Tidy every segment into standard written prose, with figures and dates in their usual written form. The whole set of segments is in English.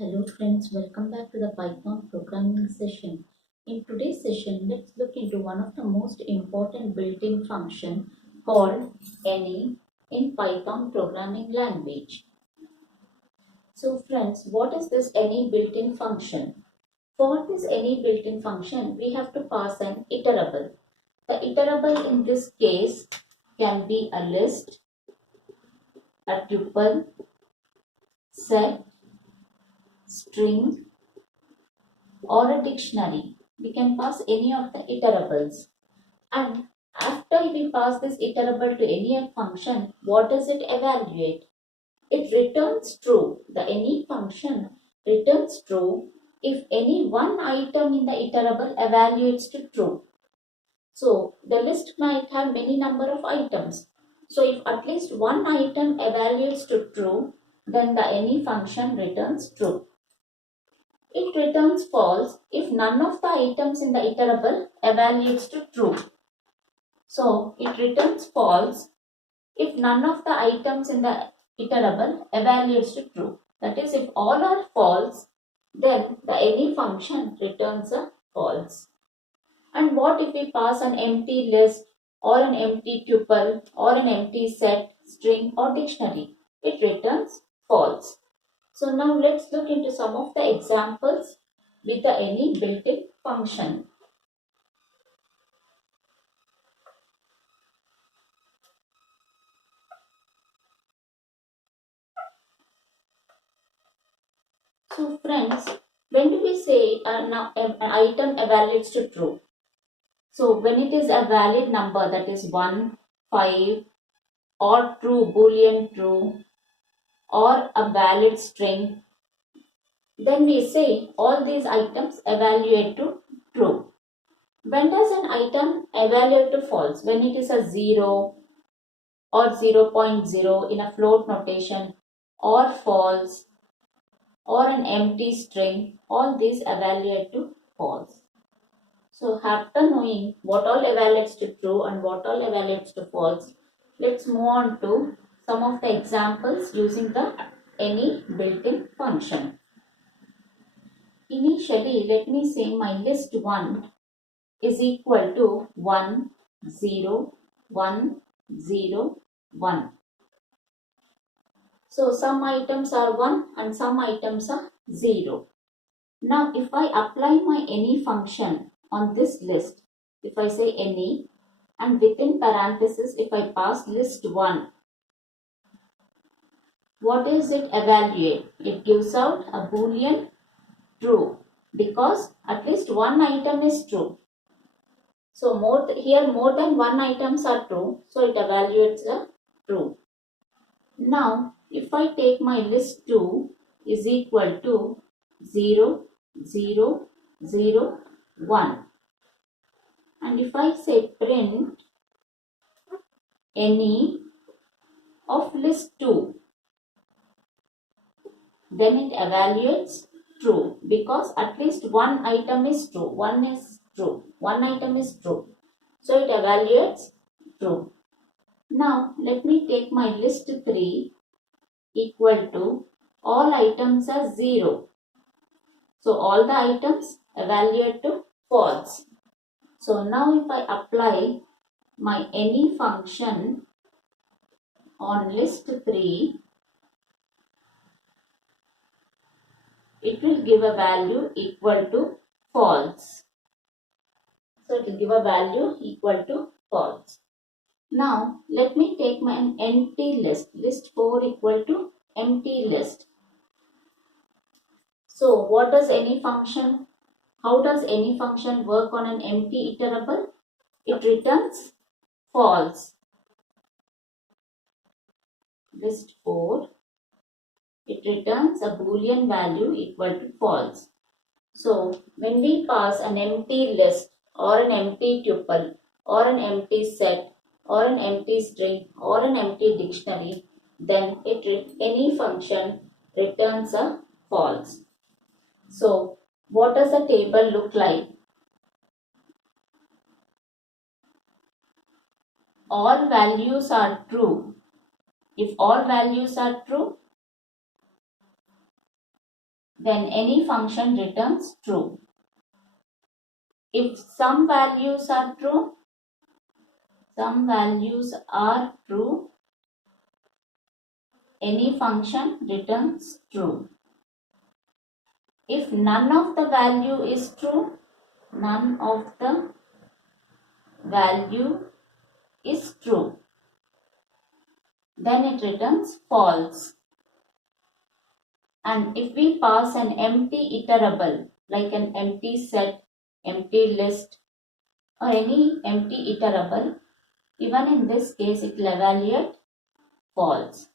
Hello friends, welcome back to the Python programming session. In today's session, let's look into one of the most important built-in function called any in Python programming language. So friends, what is this any built-in function? For this any built-in function, we have to pass an iterable. The iterable in this case can be a list, a tuple, set, string, or a dictionary. We can pass any of the iterables. And after we pass this iterable to any function, what does it evaluate? It returns true. The any function returns true if any one item in the iterable evaluates to true. So the list might have many number of items. So if at least one item evaluates to true, then the any function returns true. It returns false if none of the items in the iterable evaluates to true. So it returns false if none of the items in the iterable evaluates to true. That is, if all are false, then the any function returns a false. And what if we pass an empty list or an empty tuple or an empty set, string or dictionary? It returns false. So now let's look into some of the examples with the any built-in function. So friends, when do we say an item evaluates to true? So when it is a valid number, that is 1, 5 or true, boolean true, or a valid string, then we say all these items evaluate to true. When does an item evaluate to false? When it is a 0 or 0.0 in a float notation, or false, or an empty string, all these evaluate to false. So after knowing what all evaluates to true and what all evaluates to false, let's move on to some of the examples using the any built-in function. Initially, let me say my list 1 is equal to 1, 0, 1, 0, 1. So some items are 1 and some items are 0. Now if I apply my any function on this list, if I say any and within parenthesis if I pass list 1, what does it evaluate? It gives out a boolean true because at least one item is true. So here more than one items are true, so it evaluates a true. Now if I take my list 2 is equal to 0, 0, 0, 1. And if I say print any of list 2, then it evaluates true because at least one item is true. One is true. One item is true. So it evaluates true. Now let me take my list 3 equal to all items are 0. So all the items evaluate to false. So now if I apply my any function on list 3, it will give a value equal to false. So it will give a value equal to false. Now let me take my empty list. List 4 equal to empty list. So what does any function? How does any function work on an empty iterable? It returns false. List 4. It returns a boolean value equal to false. So when we pass an empty list or an empty tuple or an empty set or an empty string or an empty dictionary, then any function returns a false. So what does the table look like? All values are true. If all values are true, then any function returns true. If some values are true, any function returns true. If none of the value is true, then it returns false. And if we pass an empty iterable, like an empty set, empty list, or any empty iterable, even in this case it will evaluate false.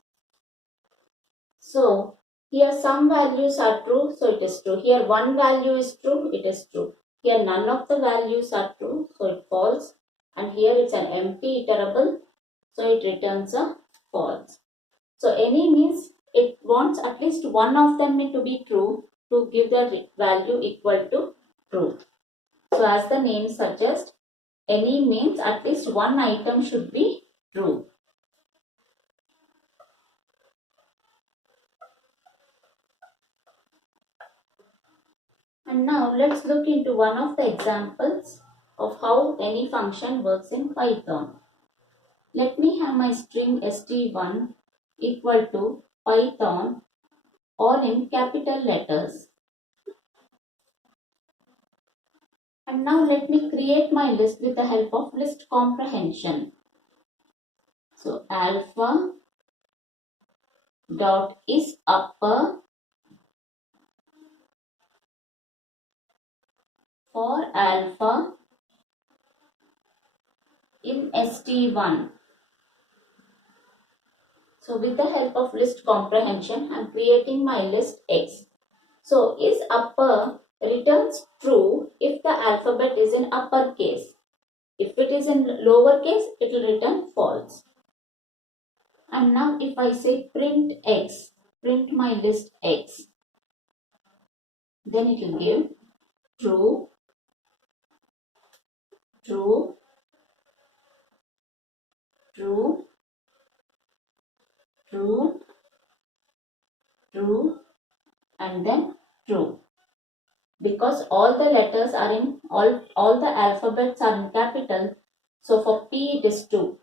So here some values are true, so it is true. Here one value is true, it is true. Here none of the values are true, so it false. And here it's an empty iterable, so it returns a false. So any means it wants at least one of them to be true to give the value equal to true. So as the name suggests, any means at least one item should be true. And now let's look into one of the examples of how any function works in Python. Let me have my string st1 equal to Python, all in capital letters. And now let me create my list with the help of list comprehension. So alpha dot is upper for alpha in st1. So with the help of list comprehension, I am creating my list X. So is upper returns true if the alphabet is in uppercase. If it is in lowercase, it will return false. And now if I say print X, print my list X, then it will give true, true, true, true, true, and then true. Because all the letters are in, all the alphabets are in capital, so for P it is true,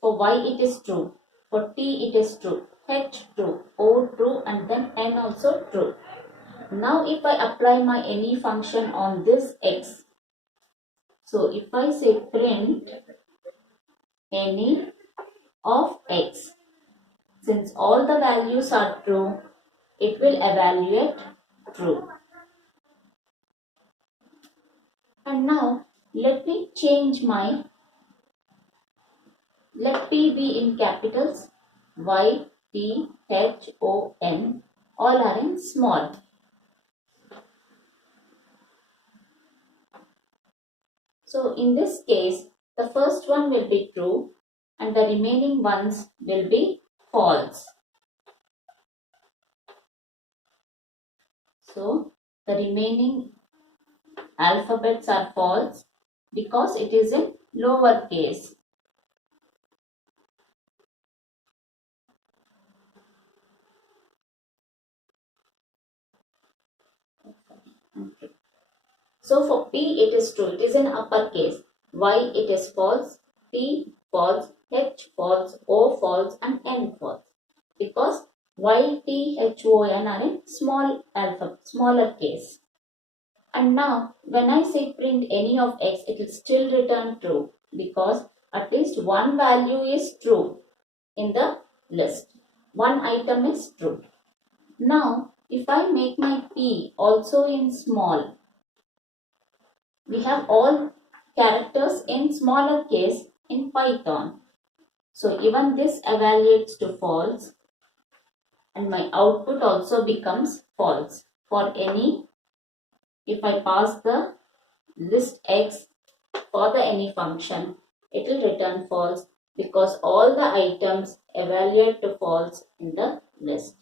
for Y it is true, for T it is true, H true, O true, and then N also true. Now if I apply my any function on this X, so if I say print any of X, since all the values are true, it will evaluate true. And now let me change my, let P be in capitals, Y, T, H, O, N, all are in small. So in this case, the first one will be true and the remaining ones will be false. So the remaining alphabets are false because it is in lower case. So for P it is true, it is in uppercase. Y it is false, T false, H false, O false, and N false. Because Y, T, H, O, N are in small alphabet, smaller case. And now when I say print any of X, it will still return true because at least one value is true in the list. One item is true. Now if I make my P also in small, we have all characters in smaller case in Python. So even this evaluates to false and my output also becomes false for any. If I pass the list X for the any function, it will return false because all the items evaluate to false in the list.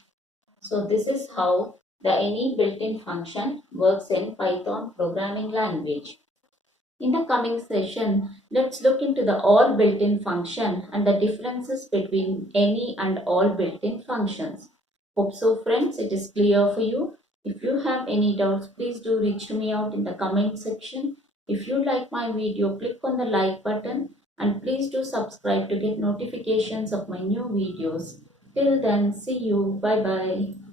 So this is how the any built-in function works in Python programming language. In the coming session, let's look into the all built-in function and the differences between any and all built-in functions. Hope so friends, it is clear for you. If you have any doubts, please do reach to me out in the comment section. If you like my video, click on the like button and please do subscribe to get notifications of my new videos. Till then, see you. Bye bye.